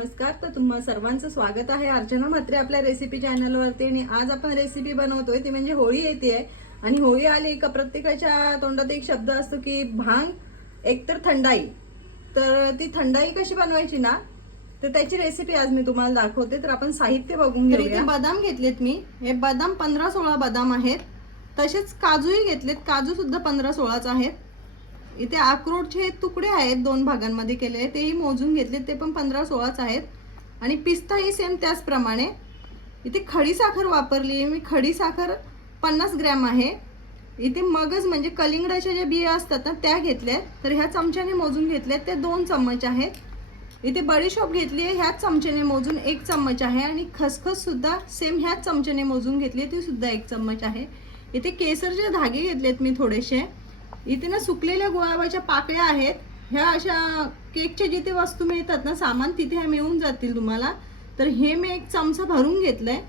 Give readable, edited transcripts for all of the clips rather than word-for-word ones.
नमस्कार. तर तुम्हा सर्वांचं स्वागत आहे अर्चना म्हात्रे आपल्या रेसिपी चॅनलवरती. आणि आज आपण रेसिपी बनवतोय ती म्हणजे होळी येते आणि होळी आली का प्रत्येकाच्या तोंडात एक शब्द असतो की भांग एकतर थंडाई. तर ती थंडाई कशी बनवायची ना, तर त्याची रेसिपी आज मी तुम्हाला दाखवते. तर आपण साहित्य बघून घेऊया. इथे बदाम घेतलेत मी, हे बदाम 15-16 बदाम आहेत. तसेच काजूही घेतलेत, काजू सुद्धा 15-16च आहेत. इथे अक्रोडचे तुकडे आहेत, 2 भागांमध्ये केले, तेही मोजून घेतले, ते पण 15-16च आहेत. आणि पिस्ताही सेम त्याचप्रमाणे. इथे खडी साखर वापरली आहे मी, खडी साखर 50 ग्रॅम आहे. इथे मगज म्हणजे कलिंगडाच्या ज्या बिया असतात ना त्या घेतल्या, तर ह्या चमच्याने मोजून घेतल्या, ते 2 चम्मच आहेत. इथे बडीशॉप घेतली आहे, ह्याच चमच्याने मोजून 1 चम्मच आहे. आणि खसखस सुद्धा सेम ह्याच चमच्याने मोजून घेतली, ती सुद्धा 1 चम्मच आहे. इथे केसरचे धागे घेतलेत मी थोडेसे. इथे ना सुकलेल्या गुलाबाच्या पाकळ्या आहेत. ह्या अशा केकच्या जिथे वस्तू मिळतात ना सामान, तिथे ह्या मिळून जातील तुम्हाला. तर हे मी 1 चमचा भरून घेतलंय.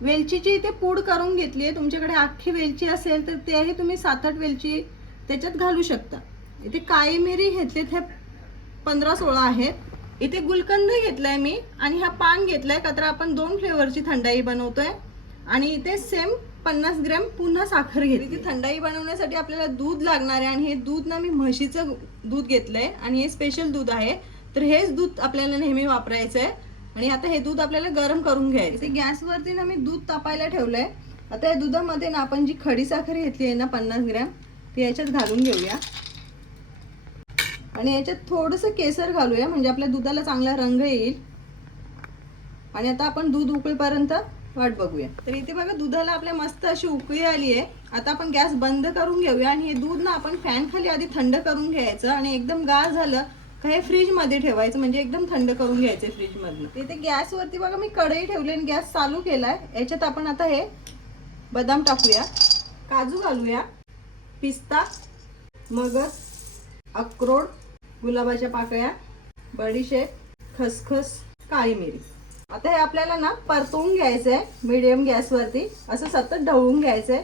वेलचीची इथे पूड करून घेतली आहे. तुमच्याकडे अख्खी वेलची असेल तर तेही तुम्ही 7-8 वेलची त्याच्यात घालू शकता. इथे काळी मिरी घेतलीत, हे 15-16 आहेत. इथे गुलकंद घेतलाय मी आणि हा पान घेतलाय का, तर आपण 2 फ्लेवरची थंडाई बनवतोय. आणि इथे सेम 50 ग्रॅम पुन्हा साखर घेतली. थंडाई बनवण्यासाठी आपल्याला दूध लागणार आहे आणि हे दूध ना मी म्हशीचं दूध घेतलंय आणि हे स्पेशल दूध आहे. तर हेच दूध आपल्याला नेहमी वापरायचं आहे. आणि आता हे दूध आपल्याला गरम करून घ्यायचं. गॅसवरती ना मी दूध तापायला ठेवलंय. आता या दुधामध्ये ना आपण जी खडी साखर घेतली आहे ना 50 ग्रॅम, ती याच्यात घालून घेऊया. आणि याच्यात थोडंसं केसर घालूया, म्हणजे आपल्या दुधाला चांगला रंग येईल. आणि आता आपण दूध उकळेपर्यंत वाट बघूया. तर इथे बघा दुधाला आपल्या मस्त अशी उकळी आली आहे. आता आपण गॅस बंद करून घेऊया आणि हे दूध ना आपण फॅन खाली आधी थंड करून घ्यायचं. आणि एकदम गार झालं का हे फ्रीज मध्ये ठेवायचं, म्हणजे एकदम थंड करून घ्यायचं फ्रीज मधनं. इथे गॅसवरती बघा मी कढई ठेवली आणि गॅस चालू केलाय. याच्यात आपण आता हे बदाम टाकूया, काजू घालूया, पिस्ता, मगज, अक्रोड, गुलाबाच्या पाकळ्या, बडीशेप, खसखस, काळी मिरी. आता हे आपल्याला ना परतवून घ्यायचंय मीडियम गॅसवरती, असं सतत ढवळून घ्यायचंय.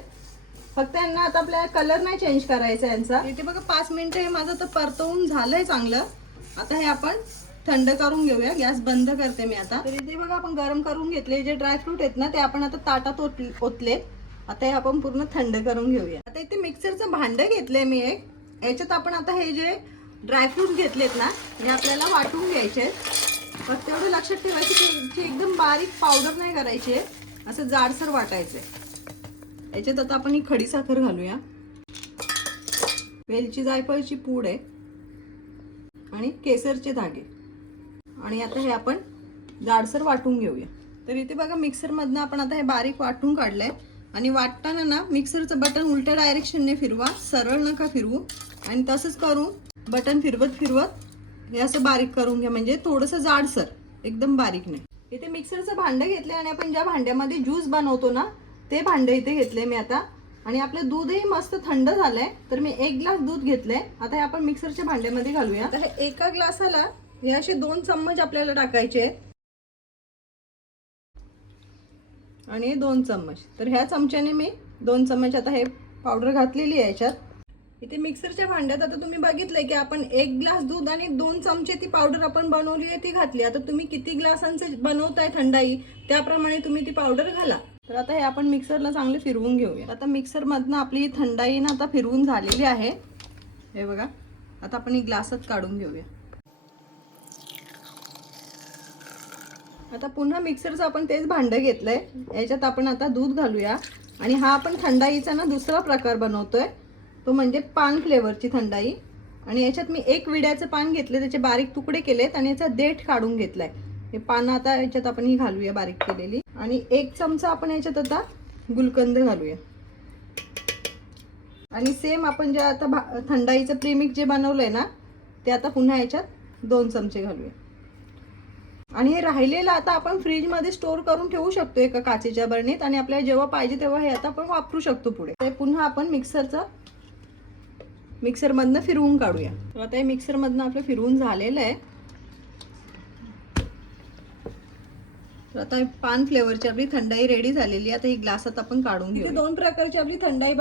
फक्त यांना आता आपल्याला कलर नाही चेंज करायचा यांचा. इथे बघा 5 मिनिटं हे माझं तर परतवून झालंय चांगलं. आता हे आपण थंड करून घेऊया. गॅस बंद करते मी आता. तर इथे बघा आपण गरम करून घेतले जे ड्रायफ्रूट आहेत ना, ते आपण आता ताटात ओतलेत. आता हे आपण पूर्ण थंड करून घेऊया. आता इथे मिक्सरचं भांडं घेतलंय मी एक. याच्यात आपण आता हे जे ड्रायफ्रूट घेतलेत ना, हे आपल्याला वाटून घ्यायचे. फक्त एवढं लक्षात ठेवायचं की एकदम बारीक पावडर नाही करायची आहे, असं जाडसर वाटायचंय. याच्यात आता आपण ही खडी साखर घालूया, वेलची जायफळची पूड आहे आणि केसरचे धागे. आणि आता हे आपण जाडसर वाटून घेऊया. तर इथे बघा मिक्सर मधनं आपण आता हे बारीक वाटून काढलंय. आणि वाटताना ना मिक्सरचं बटन उलट्या डायरेक्शनने फिरवा, सरळ नका फिरवू. आणि तसंच करून बटन फिरवत फिरवत हे असं बारीक करून घ्या, म्हणजे थोडंसं जाडसर, एकदम बारीक नाही. इथे मिक्सरचं भांडं घेतलंय आणि आपण ज्या भांड्यामध्ये ज्यूस बनवतो ना, ते भांडं इथे घेतलंय मी आता. आणि आपलं दूधही मस्त थंड झालंय. तर मी 1 ग्लास दूध घेतलंय. आता हे आपण मिक्सरच्या भांड्यामध्ये घालूया. आता हे एका ग्लासाला हे असे 2 चम्मच आपल्याला टाकायचे आणि 2 चम्मच. तर ह्या चमच्याने मी 2 चम्मच आता हे पावडर घातलेली आहे याच्यात. इथे मिक्सरच्या भांड्यात आता तुम्ही बघितलंय की आपण 1 ग्लास दूध आणि 2 चमचे ती पावडर आपण बनवली आहे ती घातली. आता तुम्ही किती ग्लासांचे बनवताय थंडाई, त्याप्रमाणे तुम्ही ती पावडर घाला. तर आता हे आपण मिक्सरला चांगले फिरवून घेऊया. आता मिक्सर मधनं आपली थंडाई ना आता फिरवून झालेली आहे. हे बघा, आता आपण ही ग्लासात काढून घेऊया. आता पुन्हा मिक्सरचं आपण तेच भांडं घेतलंय. याच्यात आपण आता दूध घालूया. आणि हा आपण थंडाईचा ना दुसरा प्रकार बनवतोय, तो म्हणजे पान फ्लेवरची थंडाई. आणि याच्यात मी 1 विड्याचं पान घेतले, त्याचे बारीक तुकडे केलेत आणि याचा देठ काढून घेतलाय. हे पानं आता याच्यात आपण ही घालूया बारीक केलेली. आणि 1 चमचा आपण याच्यात आता गुलकंद घालूया. आणि सेम आपण जे आता थंडाईचं प्रीमिक्स जे बनवलंय ना, ते आता पुन्हा याच्यात 2 चमचे घालूया. आणि हे राहिलेलं आता आपण फ्रीज मध्ये स्टोर करून ठेवू शकतो एका काचेच्या बरणीत. आणि आपल्याला जेव्हा पाहिजे तेव्हा हे आता आपण वापरू शकतो पुढे. ते पुन्हा आपण मिक्सर मधनं फिरवून काढूया. तर आता हे मिक्सर मधनं आपलं फिरवून झालेलं आहे. तर आता पान फ्लेवरची आपली थंडाई रेडी झालेली आहे. आता ही ग्लासात आपण काढून घेऊ. 2 प्रकारची आपली थंडाई.